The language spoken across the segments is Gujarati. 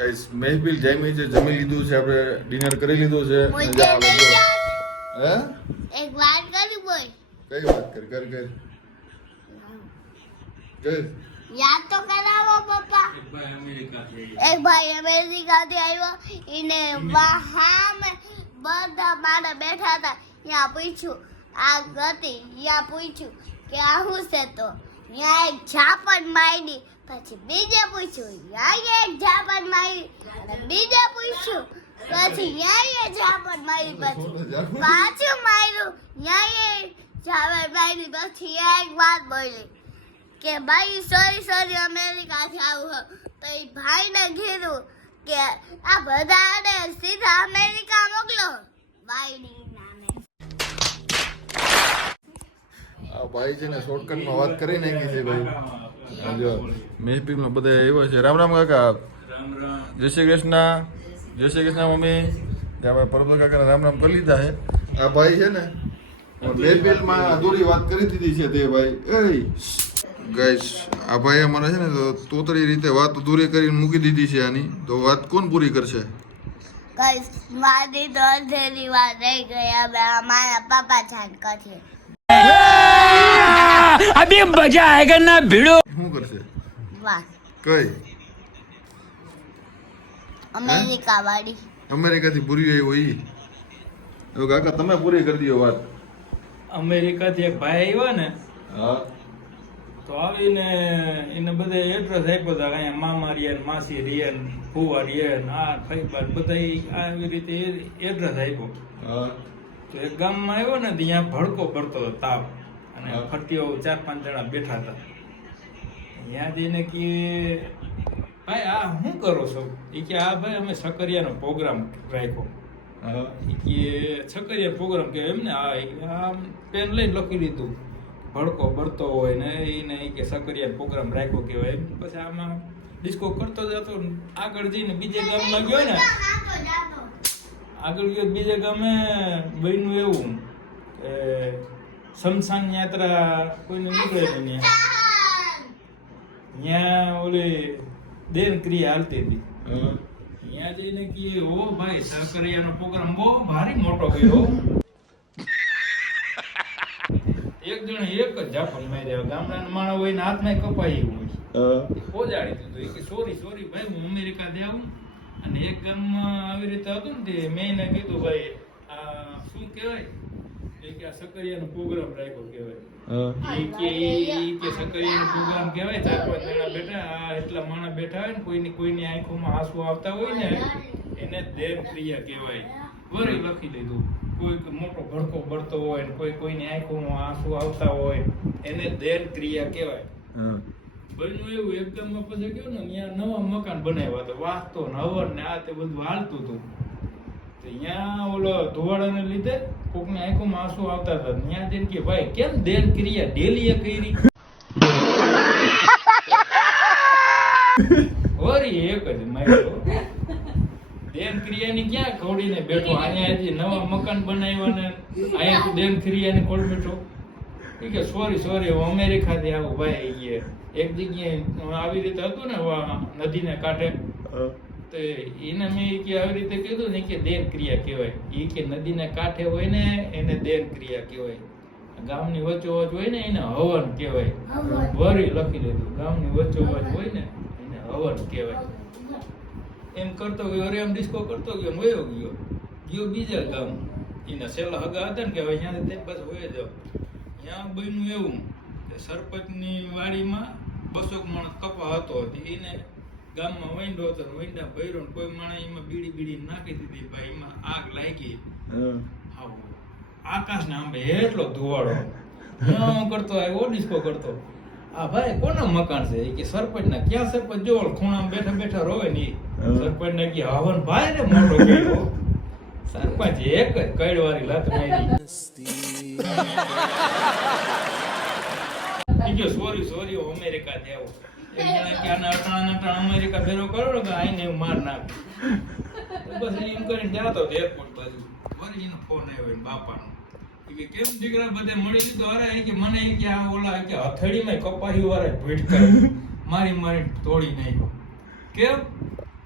ગાઈસ મહેફિલ જામી છે જમી લીધું છે આપણે ડિનર કરી લીધું છે. અને મુજે જા આપણે નહીં જો. યાદ હે? એક વાત કરી બોલ. કઈ વાત કર કર કર. કર યાદ તો કરાવો પપ્પા. એક ભાઈ અમેરિકાથી આવ્યો. એને વહામે બધા મારા બેઠા હતા. ત્યાં પૂછ્યું આ ગતિ ત્યાં પૂછ્યું કે આ શું છે તો? ત્યાં એક ઝાપટ મારી પછી બીજે પૂછ્યું ત્યાં એક ઝાપટ મારી બીજે પૂછ્યું પછી ત્યાં એ ઝાપટ મારી પછી પાછું માર્યું ત્યાં એ ઝાપટ મારી પછી એક વાત બોલી કે, ભાઈ સોરી સોરી અમેરિકાથી આવું તો એ ભાઈને ઘેરું કે, આ બધાને સીધા અમેરિકા મોકલો. વાઈડિંગ નામે આ ભાઈ છે ને શોર્ટકટમાં વાત કરી નાખી છે ભાઈ. જો મહેફિલમાં બધા આવ્યો છે. રામ રામ કાકા. જય શ્રી કૃષ્ણ. જય શ્રી કૃષ્ણ મમ્મી. ત્યાં પરબત કાકાને રામ રામ કરી લીધા છે. આ ભાઈ છે ને મહેફિલમાં અધૂરી વાત કરી દીધી છે તે ભાઈ. એ ગાઈસ આ ભાઈ અમારે છે ને તોતરી રીતે વાત અધૂરી કરીને મૂકી દીધી છે આની. તો વાત કોણ પૂરી કરશે? ગાઈસ મારી તો વાત રહી ગઈ. હવે અમારા પપ્પા જાણ કરશે अभी मजा आएगा ना भिड़ो શું કરશે વાત કઈ અમેરિકા વાળી અમેરિકાથી પૂરી આવ્યો ઈ હવે કાકા તમે પૂરી કરી દો વાત અમેરિકાથી એક ભાઈ આવ્યો ને હા તો આવીને એને બધે એડ્રેસ આપ્યો હતા અહીંયા મામા રહ્યા ને માસી રહ્યા ને ફુવા રહ્યા ને આ ફઈબા ને બધા ઈ આવી રીતે એડ્રેસ આપ્યો હા તો એક ગામમાં આવ્યો ને ત્યાં ભડકો ભરતો હતો તાપ અને ફરતીઓ ચાર પાંચ જણા બેઠા હતા. ત્યાં જઈને કે ભાઈ આ શું કરો છો? એ કે આ ભાઈ અમે સકરિયાનો પ્રોગ્રામ રાખ્યો. ઈ કે છકરિયા પ્રોગ્રામ કે એમને આ આમ પેન લઈને લખી લીધું. ભડકો ભરતો હોય ને એને કે છકરિયા પ્રોગ્રામ રાખ્યો કહેવાય. એમ પછી આમાં ડિસ્કો કરતો જતો આગળ જઈને બીજે ગામમાં ગયો ને આગળ ગયો બીજે ગામે બન્યું એવું કે શમશાન યાત્રા કોઈને નીકળે ને ત્યાં. ઓલી દેન ક્રિયા હાલતી હતી. ત્યાં જઈને કીએ ઓ ભાઈ સહકરિયાનો પ્રોગ્રામ બહુ ભારી મોટો ગયો એક જણ એક જ જાફર માર્યા ગામડાના માણસ હોય ને હાથમાં કપાઈ હોય. પોજાડી દીધું. કે સોરી સોરી ભાઈ હું અમેરિકા દે આવું અને એક ગામમાં આવી રીતે હતું ને તે મેં કીધું ભાઈ આ શું કહેવાય? એ કે સકરિયાનો પ્રોગ્રામ રાખ્યો કહેવાય. હા. કે ઈ કે સકરિયાનો પ્રોગ્રામ કહેવાય ચાર પાંચ જણા બેઠા આ એટલા માણસ બેઠા હોય ને કોઈની કોઈની આંખોમાં આંસુ આવતા હોય ને એને દેવ ક્રિયા કહેવાય. વળી લખી દીધું કોઈ મોટો ભડકો ભરતો હોય ને કોઈ કોઈની આંખોમાં આંસુ આવતા હોય એને દેન ક્રિયા કહેવાય. બન્યું એવું એકદમમાં પછી ગયો ને ત્યાં નવા મકાન બનાવ્યા તો વાગતો ને હવન ને આ તે બધું હાલતું હતું. ક્યાં ખોડીને બેઠો? નવા મકાન બનાવ્યા ને અહીંયા તું દેન ક્રિયાની ખોડ બેઠો. કે સોરી સોરી હું અમેરિકાથી આવું ભાઈ એક જગ્યાએ આવી રીતે હતું ને નદી નદીને કાંઠે? તો એને મેં કે આવી રીતે કીધું ને કે દેન ક્રિયા કહેવાય. એ કે નદીના કાંઠે હોય ને એને દેન ક્રિયા કહેવાય. ગામની વચ્ચોવચ હોય ને એને હવન કહેવાય. વરી લખી લીધું ગામની વચ્ચોવચ હોય ને એને હવન કહેવાય. એમ કરતો ગયો અરે એમ ડિસ્કો કરતો ગયો વયો ગયો. ગયો બીજા ગામ. એના છેલ્લા હગા હતા ને કે હવે અહીંયા તે બસ હોય જાવ. ત્યાં બન્યું એવું કે સરપંચની વાડીમાં બસો માણસ કપા હતો. એને ગામમાં વૈંડો હતો ને વૈંડા ભર્યો ને કોઈ માણસ એમાં બીડી બીડી નાખી દીધી ભાઈ એમાં આગ લાગી. આકાશ આકાશને આંબે એટલો ધુવાડો. હું કરતો આવ્યો ડિસ્કો કરતો. આ ભાઈ કોના મકાન છે? કે સરપંચ ના ક્યાં સરપંચ? જો ખૂણા બેઠા બેઠા રોવે ને. સરપંચ ને કે હવન ભાઈ ને મોટો કર્યો. સરપંચ એક જ કઈડવાળી લાત મારી. સોરી સોરી અમેરિકા થી કેમ મારી મારી તોડી નાખ્યો. કેમ?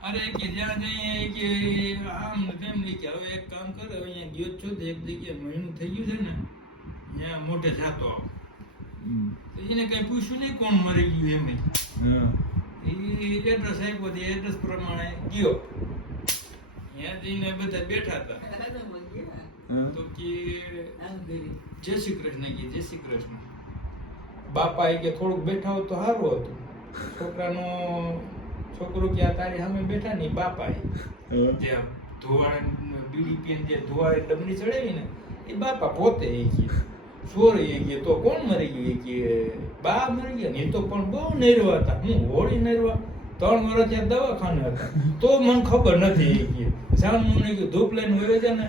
અરે કે, જ્યાં જઈએ કે, આમ તેમ કે, હવે એક કામ કરે અહીંયા ગયો છો એક જગ્યાએ મહિનું થઈ ગયું છે ને, ત્યાં મોઢે જાતો આવો. એને કઈ પૂછ્યું નહીં કોણ મરી ગયું એમ એડ્રેસ આપ્યો તે એડ્રેસ પ્રમાણે ગયો. ત્યાં જઈને બધા બેઠા હતા. તો કે જય શ્રી કૃષ્ણ કે જય શ્રી કૃષ્ણ. બાપા એ કે થોડુંક બેઠા હોત તો સારું હતું. છોકરાનો છોકરો કે આ તારી સામે બેઠા નહીં બાપા એ. જે ધોવાણ બીડી પેન જે ધોવાળે ડબની ચડાવી ને એ બાપા પોતે એ કે. સોરી એ કે તો કોણ મરી ગયું? કે બા મરી ગયા ને તો પણ બહુ નર્વા હતા. હું હોળી નર્વા ત્રણ વર્ષ ત્યાં દવાખાને હતા. તો મને ખબર નથી એ કે. જાણ મને કે ધૂપ લઈને વયો છે ને.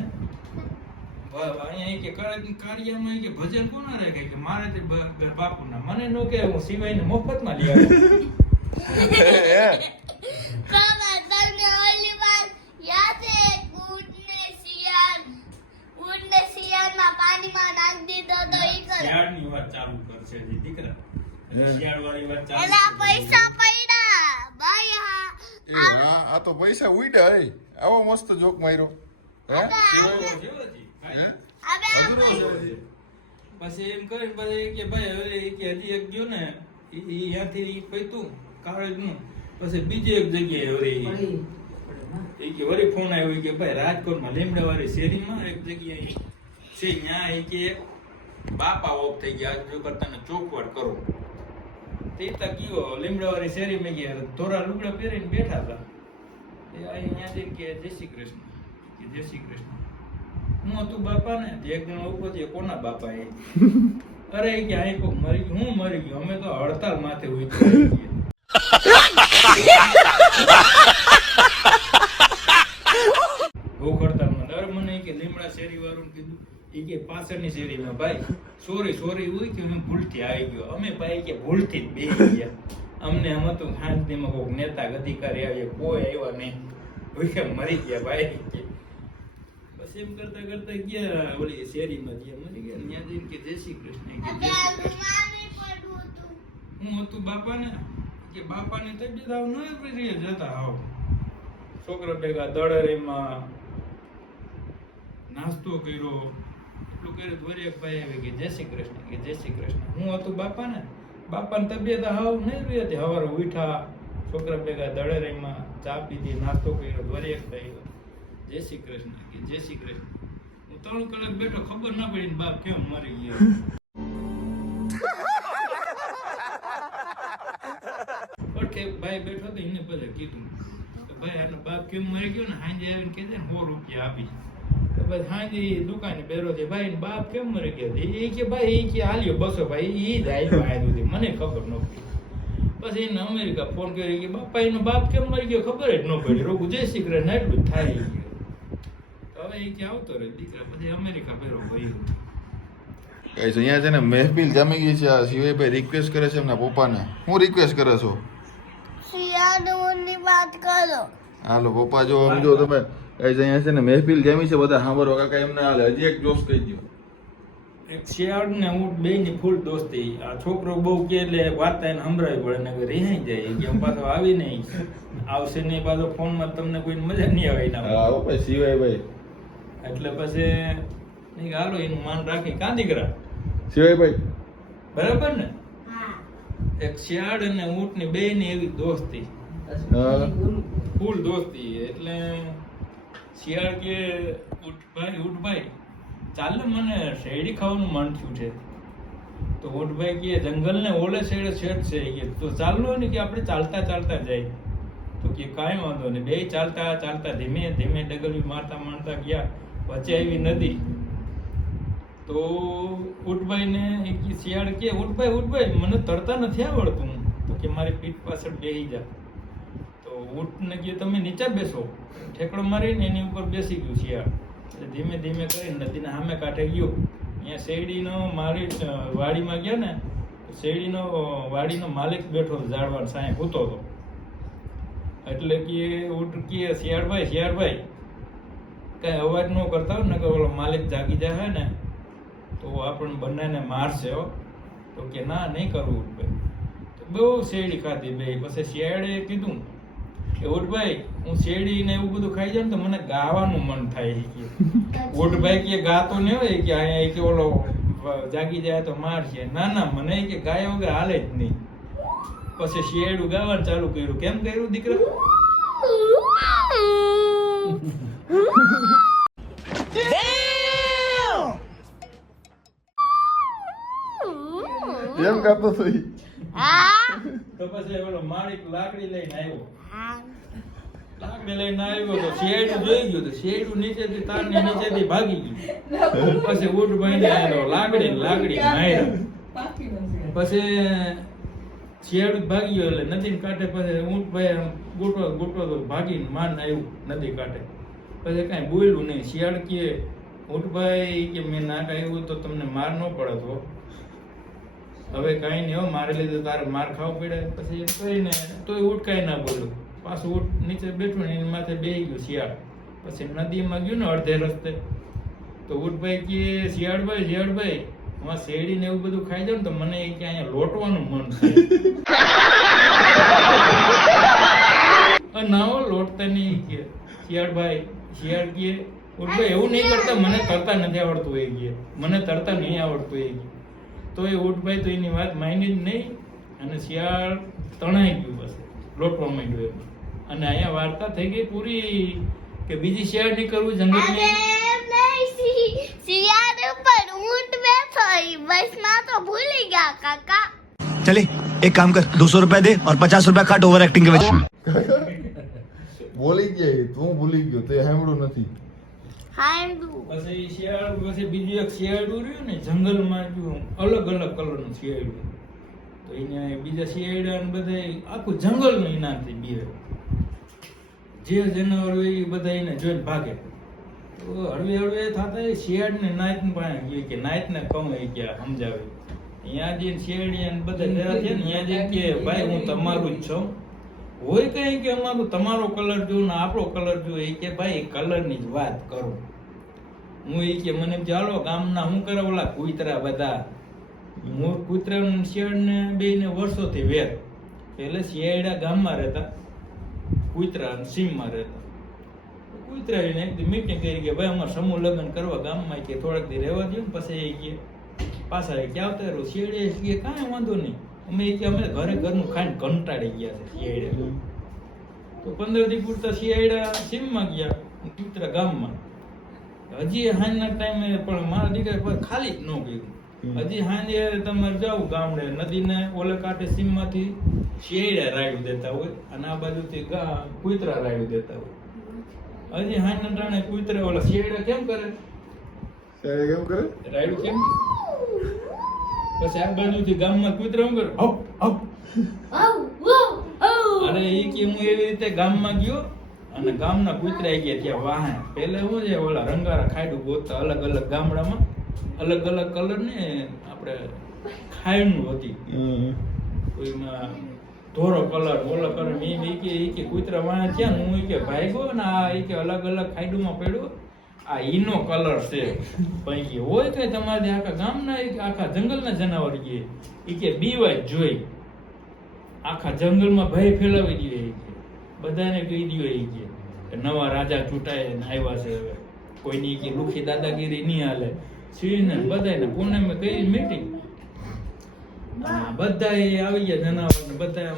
અહીંયા કે કાર્ય- કાર્યમાં કે ભજન કોના રાખે? કે મારે તે બાપુના. મને નો કે હું સિવાયને મફતમાં લઈ આવ્યો બાબા તમને ઓલી વાત યાદ છે ઊંટને શિયાળ ઊંટને શિયાળમાં પાણીમાં નાખી દીધો તો ઈ કરે. શિયાળની વાત ચાલુ કરશે હજી દીકરા. શિયાળવાળી વાત ચાલુ એના પૈસા પડ્યા. ભાઈ હા. એ હા આ તો પૈસા ઉડ્યા હે આવો મસ્ત જોક માર્યો. હે? કેવો છે હજી? હે? હવે આ અધૂરો પૈસા- છે. પછી એમ કરીને પછી કે ભાઈ હવે કે હજી એક ગયો ને ઈ ત્યાંથી પૈતું કાળજનું. પછી બીજી એક જગ્યાએ વળી એ કે વળી ફોન આવ્યો કે ભાઈ રાજકોટમાં લીમડાવાળી શેરીમાં એક જગ્યાએ છે ત્યાં એ કે બાપા ઓફ થઈ ગયા આજ કરતાને ચોખવટ કરો. તે તા ગયો લીમડાવાળી શેરીમાં ગયા ધોરા લુગડા પહેરીને બેઠા હતા. એ અહીંયા જઈને કે જય શ્રી કૃષ્ણ. કે જય શ્રી કૃષ્ણ. હું હતું બાપા ને એક જણ ઊભો થયો કોના બાપા એ અરે એ કે અહીં કોક મરી ગયું. હું મરી ગયો. અમે તો હડતાલ માથે ઉતરી ગયા ભૂખ હડતાલમાં દર મને ઈ કે લીમડા શેરી વાળું ઈ કે પાછળની શેરીમાં ભાઈ સોરી સોરી હોય કે હું ભૂલથી આવી ગયો. અમે ભાઈ કે ભૂલથી જ બેસી ગયા. અમને એમ હતું શાંતિમાં કોઈક નેતા અધિકારી આવ્યા કોઈ આવ્યા નહીં. ભૂખે મરી ગયા ભાઈ કે. બસ એમ કરતા કરતા ગયા ઓલી શેરીમાં ગયા. મરી ગયા. ત્યાં જઈને કે જય શ્રી કૃષ્ણ. હું હતું બાપાને કે બાપાને તબિયત આવ ન રહી જતા આવ. છોકરા ભેગા દળરીમાં નાસ્તો કર્યો. એટલું કર્યું ધોરી એક ભાઈ આવી કે જય શ્રી કૃષ્ણ, કે જય શ્રી કૃષ્ણ. હું હતું બાપાને. બાપાની તબિયત હાવ નહીં રહી હતી. હવારે ઉઠા છોકરા ભેગા દળરીમાં ચા પીધી, નાસ્તો કર્યો ધોરી એક ભાઈ જય શ્રી કૃષ્ણ, કે જય શ્રી કૃષ્ણ. હું ત્રણ કલાક બેઠો, ખબર ના પડી ને બાપ કેમ મરી ગયો. ઓળખે ભાઈ બેઠો તો એને પછી કીધું. ભાઈ, આનો બાપ કેમ મરી ગયો ને? હાંજે આવીને કહે છે ને, સો રૂપિયા આપી તો પછી હાંજે દુકાને બેરો છે ભાઈ એનો બાપ કેમ મરી ગયો છે? એ કે ભાઈ એ કે હાલ્યો બસો ભાઈ એ જ આવ્યો સુધી મને ખબર ન પડી. પછી એને અમેરિકા ફોન કર્યો કે બાપા એનો બાપ કેમ મરી ગયો ખબર જ ન પડી. રોગું જય શ્રી કૃષ્ણ એટલું જ થાય. હવે એ કે આવતો રહે દીકરા પછી અમેરિકા પહેરો ગયો. ગાઈસ અહીંયા છે ને મહેફિલ જામી ગઈ છે આ શિવાયભાઈ રિક્વેસ્ટ કરે છે એમના પપ્પાને. હું રિક્વેસ્ટ કરે છો? શિયાળની વાત કરો. હાલો પપ્પા જો સમજો જો તમે ગાઈસ અહીંયા છે ને મહેફિલ જામી છે બધા સાંભળો કાકા એમને હાલે. હજી એક જોશ કહી દો એક શિયાળ ને ઊંટ બે ની ફૂલ દોસ્તી આ છોકરો બહુ કે એટલે વાર્તા એને સંભળાવી પડે ને રિહાઈ જાય. કે પાછો આવી નહીં. આવશે નહીં પાછો ફોનમાં તમને કોઈ મજા નહીં આવે એના હા પપ્પા શિવાયભાઈ એટલે પછી નહીં હાલો એનું માન રાખી કાં દીકરા શિવાયભાઈ બરાબર ને? એક શિયાળ અને ઊંટની બે ની એવી દોસ્તી ફૂલ દોસ્તી એટલે શિયાળ કે ઉઠભાઈ ઉઠભાઈ, ચાલ મને શેરડી ખાવાનું મન થયું છે. તો ઊંટભાઈ કે જંગલ ને ઓલે શેડે શેડ છે. કે તો ચાલનો ને કે આપણે ચાલતા ચાલતા જાય? તો કે કાંઈ વાંધો નહીં. બે ચાલતા ચાલતા ધીમે ધીમે ડગલવી મારતા મારતા ગયા. વચ્ચે આવી નદી. તો ઉઠભાઈને એક શિયાળ કે, ઉઠભાઈ ઉઠભાઈ, મને તરતા નથી આવડતું. તો કે, મારી પીઠ પાછળ બેહી જા. ઊંટને કે તમે નીચે બેસો. ઠેકડો મારીને એની ઉપર બેસી ગયું શિયાળ. એટલે ધીમે ધીમે કરીને નદીના સામે કાંઠે ગયો. અહીંયા શેરડીનો મારી વાડીમાં ગયા ને શેરડીનો, વાડીનો માલિક બેઠો હતો ઝાડવા સાંય સૂતો હતો. એટલે કે ઊંટ કે શિયાળભાઈ શિયાળભાઈ, કાંઈ અવાજ ન કરતા હોય ને કે ઓલો માલિક જાગી જાય ને, તો આપણને બંનેને મારશે હો. તો કે ના, નહીં કરવું ભાઈ. તો બહુ શેરડી ખાધી બે. પછી શિયાળે કીધું કે કે હું શેરડી ને એવું બધું ખાઈ જાય ને તો મને ગાવાનું મન થાય કે ઉઠભાઈ કે ગાતો ને હોય કે અહીંયા કે ઓલો જાગી જાય તો મારશે ના ના મને કે ગાય વગર હાલે જ નહીં. પછી શેરડું ગાવાનું ચાલુ કર્યું. કેમ કર્યું દીકરા? એમ કરતો તો ઈ. હા. તો પછી ઓલો માણિક લાકડી લઈને આવ્યો. હા. લાકડી લઈને આવ્યો તો શેરડું જોઈ ગયું તો શેરડું નીચેથી તારની નીચેથી ભાગી ગયું. પછી ઉઠભાઈ ને આવ્યો લાકડી ને લાકડી માર્યા. પછી શિયાળું ભાગી ગયો એટલે નદી કાંઠે પછી ઊંટ ભાઈ ગોટો ગોટો તો ભાગીને માન આવ્યું નદી કાંઠે. પછી કાંઈ બોલ્યું નહીં. શિયાળ કે ઊંટભાઈ કે મેં ના કહ્યું તો તમને માર ન પડે તો હવે કઈ નહીં હો, મારે લીધે તારે માર ખાવું પડે. પછી એમ કહીને તોય ઉટકાઈ કાંઈ ના બોલ્યું પાછું ઊંટ નીચે બેઠું ને માથે બેહી ગયું શિયાળ. પછી નદીમાં ગયું ને અડધે રસ્તે. તો ઊંટભાઈ કે શિયાળભાઈ શિયાળભાઈ હું શેરડી ને એવું બધું ખાઈ જાઉં ને તો મને કે અહીંયા લોટવાનું મન થાય. હો, લોટતા નહીં કે શિયાળભાઈ, શિયાળ કે ઊંટભાઈ, એવું નહીં કરતા, મને તરતા નથી આવડતું એ કે મને તરતા નહીં આવડતું એ કે તોય ઓટભાઈ તો એની વાત માની જ નહીં અને શિયાળ તણાઈ ગયું બસ લોટવા માંડ્યું એમ. અને અહીંયા વાર્તા થઈ ગઈ પૂરી કે બીજી શિયાળ નહીં કરવું જંગલની. શિયાળ ઉપર ઊંટ બેઠોઈ બસમાં તો ભૂલી ગયા કાકા. ચલે એક કામ કર 200 રૂપિયા દે ઓર પચાસ રૂપિયા કાટ ઓવર એક્ટિંગ કે વચ્ચે બોલી ગઈ તું ભૂલી ગયો તે સાંભળ્યું નથી. પછી શિયાળું, પછી બીજું એક શિયાળું રહ્યું ને, જંગલમાં જો અલગ અલગ કલરનું શિયાળું. તો એને બીજા શિયાળા ને બધા આખું જંગલનું ઇનામથી બીવે જે જનાવર હોય એ બધા એને જોઈને ભાગે. તો હળવે હળવે થતા શિયાળને નાયતને પાસે ગયો કે નાયતને કહું એ કે સમજાવે. અહીંયા જઈને શિયાળી બધા ભેગા છે ને, અહીંયા જઈને કે ભાઈ હું તમારું જ છું. હોય કઈ કે અમારું તમારો કલર જો ને આપણો કલર જો, એ કે ભાઈ કલરની જ વાત કરો. હું એ કે મને ચાલો ગામના હું કરે ઓલા કૂતરા બધા? હું કૂતરા શિયાળને ને વર્ષોથી વેર. એટલે શિયાળા ગામમાં રહેતા, કૂતરા અને સીમમાં રહેતા. કૂતરા એને એકદમ મીટિંગ કરી કે, ભાઈ, અમારે સમૂહ લગ્ન કરવા ગામમાં કે, થોડાક દી રહેવા દો ને પછી એ કે, પાછા કે આવતા રહ્યું શિયાળે કે, કાંઈ વાંધો નહીં. અમે ત્યાં અમે ઘરે ઘરનું ખાઈને કંટાળી ગયા છે શિયાળે. તો પંદર દી પૂરતા શિયાળા સીમમાં ગયા કૂતરા ગામમાં. હજી હાંજના ટાઈમે પણ મારા દીકરા ખાલી જ ન ગયું હજી હાંજે તમારે જાવ ગામડે નદીને ઓલે કાંઠે સીમમાંથી શિયાળા રાયડું દેતા હોય અને આ બાજુથી કુતરા રાયડું દેતા હોય. હજી હાંજના ટાણે કુતરા ઓલા શિયાળા કેમ કરે? કેમ કરે? રાડ્યું કેમ? પછી આ બાજુથી ગામમાં કૂતરા શું કરે? અરે એ કે હું એવી રીતે ગામમાં ગયો અને ગામના કૂતરા ગયા ત્યાં વાહન પેલે શું છે ઓલા રંગારા ખાયડું ગોતતા અલગ અલગ ગામડામાં અલગ અલગ કલર ને આપણે ખાયણું હતી. કોઈમાં ધોરો કલર ઓલો કલર મેં બી કે ઈ કે કૂતરા વાહન થયા હું કે ભાઈ ગયો ને આ ઈ કે અલગ અલગ ખાયડુમાં પડ્યો. આ ઈનો કલર છે. પણ કે હોય કે તમારે આખા ગામના આખા જંગલના જનાવર કે એ કે બીવાય જોઈ. આખા જંગલમાં ભય ફેલાવી દે બધાને કહી દો એ કે નવા રાજા ચૂંટાય ને આવ્યા છે હવે. કોઈની કે લુખી દાદાગીરી નહીં હાલે. સિંહને બધાને પૂનમે કઈ મીટિંગ બધા આવી ગયા જનાવર ને બધા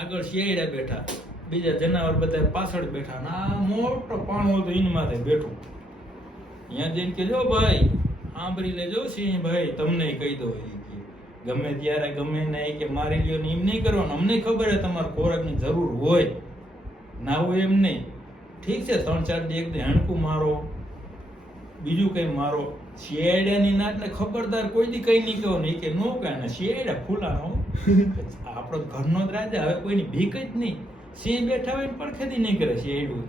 આગળ શિયાળ્યા બેઠા. બીજા જનાવર બધા પાછળ બેઠા. ને આ મોટો પાણો હતો એની માથે બેઠો. અહીંયા જઈને કે જો ભાઈ સાંભળી લેજો સિંહ ભાઈ તમને કહી દો ગમે ત્યારે ગમે ને એ કે મારી લ્યો ને એમ નહીં કરવાનું. અમને ખબર છે તમારે ખોરાકની જરૂર હોય. ના હોય એમ નહીં. ઠીક છે ત્રણ ચાર દી એક દી હણકું મારો બીજું કંઈ મારો. શિયાળાની નાતને ખબરદાર કોઈ દી કઈ નહીં કહો ને ઈ કે નો કહે ને શિયાળા ફૂલાનો આપણો ઘરનો જ રાજા હવે કોઈની ભીક જ નહીં. સિંહ બેઠા હોય ને પડખેથી નહીં કરે શિયાળું.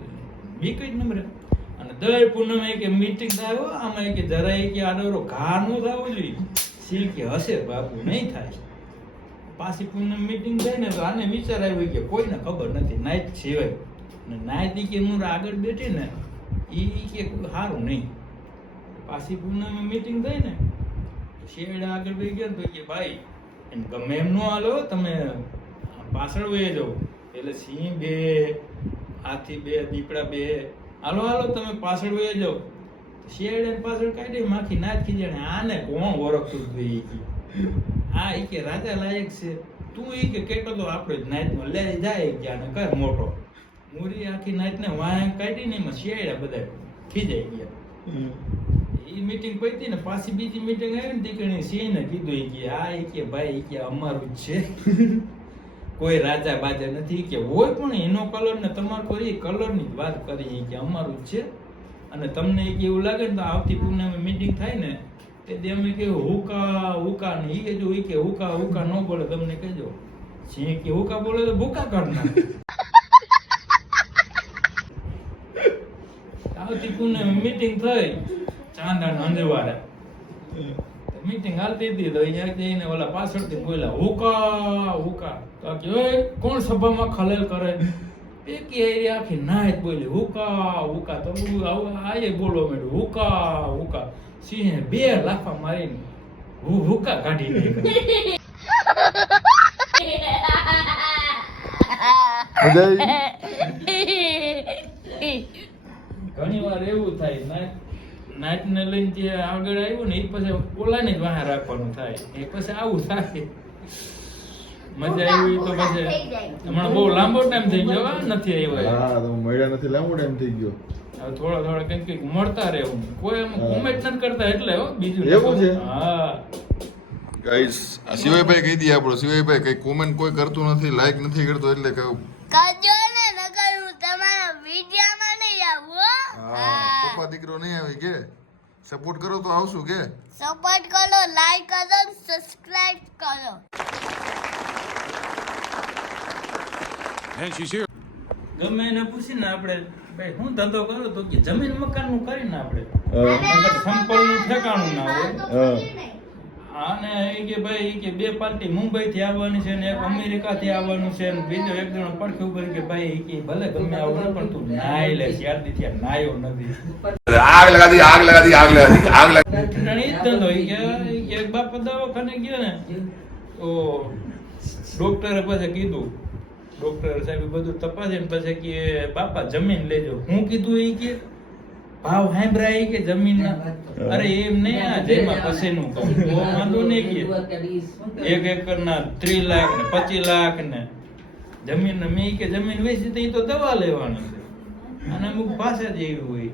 ભીક જ નમરે દર પૂનમે કે મીટિંગ થાય આમાં કે જરાય કે આડોરો ઘા નો થવો જોઈએ. કે હશે બાપુ, નહીં થાય. પાછી પૂનમ મીટિંગ થાય ને તો આને વિચાર આવ્યો કે કોઈને ખબર નથી નાઈટ સિવાય. ને નાઈટ કે હું આગળ બેઠી ને એ કે સારું નહીં. પાછી પૂનમ મીટિંગ થઈ ને શેરડા આગળ બે ગયા તો કે ભાઈ, એમ ગમે એમ નો હાલો તમે પાછળ વહી જાઓ. એટલે સિંહ બે, હાથી બે, દીપડા બે હાલો હાલો તમે પાછળ વહી જાઓ. શેરડે ને પાછળ કાઢી માખી નાખી જાણે આને કોણ ઓળખતું હતું એ કે. આ એ કે રાજા લાયક છે. તું એ કે કેટલો તો આપણો જ નાઈટમાં લે જાય કે આને કર મોટો. મોરી આખી નાતને વાંહ કાઢી ને એમાં શેરડા બધા ખીજાઈ ગયા. એ મીટિંગ પતી ને પાછી બીજી મીટિંગ આવી ને દીકરીને સિંહને કીધું ઈ કે આ એ કે ભાઈ એ કે અમારું જ છે. કોઈ રાજા બાજા નથી કે હોય પણ એનો કલર ને તમારો કોઈ કલરની જ વાત કરી કે અમારું જ છે. અને તમને એવું લાગે ને તો આવતી પૂનમે મીટિંગ થાય ને તે અમે કે હુકા હુકા ને એ જો ઈ કે હુકા હુકા ન બોલે, તમને કહેજો. જે કે હુકા બોલે તો ભૂકા કરના આવતી પૂનમે મીટિંગ થઈ, ચાંદા અંજવારે મીટિંગ હાલતી હતી તો અહીંયા જઈને ઓલા પાછળથી બોલ્યા હુકા હુકા તો કે "ઓય, કોણ સભામાં ખલેલ કરે એ કે આખી આખી જ બોલી હુકા હુકા તો આવું આયે બોલવા માંડ્યું હુકા હુકા સિંહે બે લાફા મારીને હુ હુકા કાઢી નાખ્યા ઘણી વાર એવું થાય નાયત નાયત ને લઈને જે આગળ આવ્યું ને એ પછી ઓલાને જ બહાર રાખવાનું થાય. એ પછી આવું થાય. મજા આવી તો પછી હમણાં બહુ લાંબો ટાઈમ થઈ ગયો નથી આવ્યો હા તો મળ્યા નથી લાંબો ટાઈમ થઈ ગયો. થોડા થોડા કંઈક કંઈક મળતા રહેવું કોઈ એમ કોમેન્ટ નથી કરતા એટલે હો બીજું એવું છે? હા. ગાઈસ આ શિવાયભાઈ કહી દઈએ આપણો. શિવાયભાઈ કઈ કોમેન્ટ કોઈ કરતું નથી લાઈક નથી કરતો એટલે કહું. કરજો ને હું તમારા વિડિયામાં નહીં આવો હો. હા દીકરો નહીં આવી કે? સપોર્ટ કરો તો આવશું કે? સપોર્ટ કરો લાઈક કરો સબસ્ક્રાઇબ કરો. ગમે એને પૂછીને આપણે ભાઈ હું ધંધો કરો તો કે જમીન મકાનનું કરીને આપણે. હા. નું ઠેકાણું ના હોય. આને એ કે ભાઈ કે બે પાર્ટી મુંબઈ થી આવવાની છે ને એક અમેરિકા થી આવવાનું છે ને બીજો એક જણો પડખે ઉપર કે ભાઈ કે ભલે ગમે આવું પણ તું નાઈ લે ત્યારથી ત્યાં નાયો નથી. આગ લગા દી આગ લગા દી આગ લગા દી આગ લગા ઠેકાણે ધંધો કે કે એક બાપા દવાખાને ગયો ને તો ડોક્ટરે પછી કીધું ડોક્ટર સાહેબ બધું તપાસે ને પછી કે બાપા જમીન લેજો. હું કીધું એ કે ભાવ સાંભળાય કે જમીન અરે એમ નહીં આ જેમાં પછી નું કહું. તો વાંધો નહીં કે. એક એકર ના ત્રીસ લાખ ને પચીસ લાખ ને જમીન ને મેં કે જમીન વેચી તો ઈ તો દવા લેવાની છે. અને અમુક પાસે જ એવી હોય.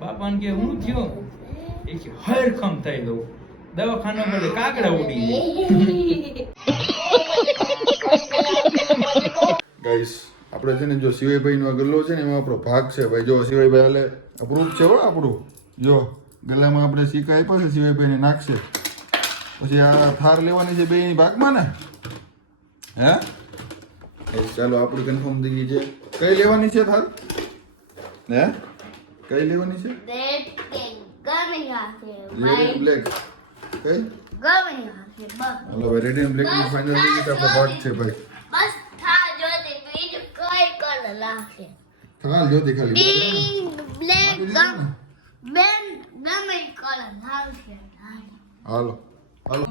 બાપાને કે હું થયો? એ કે હરખમ થઈ દઉં દવાખાના પર કાગડા ઉડી ગયા. ગાઈસ આપણે છે ને જો શિવાયભાઈ નો ગલ્લો છે ને એમાં આપણો ભાગ છે. ભાઈ જો શિવાયભાઈ હાલે. અપ્રૂવ છે હો આપણું જો ગલામાં આપણે સિક્કા આપ્યા છે શિવાયભાઈ ને નાખશે. પછી આ થાર લેવાની છે બે ભાગમાં ને? હે? એ ચાલો આપણી કન્ફર્મ થઈ ગઈ છે. કઈ લેવાની છે થાર? હે? કઈ લેવાની છે? બ્લેક કઈ? હાલો ભાઈ રેડ એન્ડ બ્લેકની ફાઇનલ થઈ છે આપણો છે ભાઈ. બસ થા જોતી બીજું કઈ કલર લાગે? થાર જોતી ખાલી પિંક બ્લેક ગમ લાગે હાલો હાલો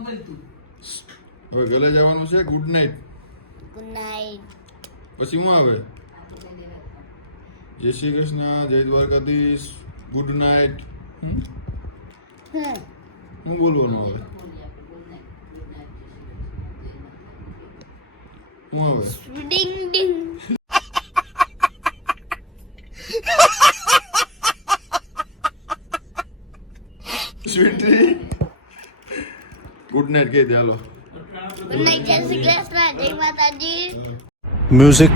હવે ઘરે જવાનું છે ગુડ નાઇટ ગુડ નાઇટ પછી હું આવે જય શ્રી કૃષ્ણ જય દ્વારકાધીશ ગુડ નાઇટ હું બોલવાનું હવે હું હવે ડિંગ ડિંગ સ્વીટી ગુડ નાઇટ કહી દે હાલો. ગુડ નાઇટ જય શ્રી કૃષ્ણ જય માતાજી. મ્યુઝિક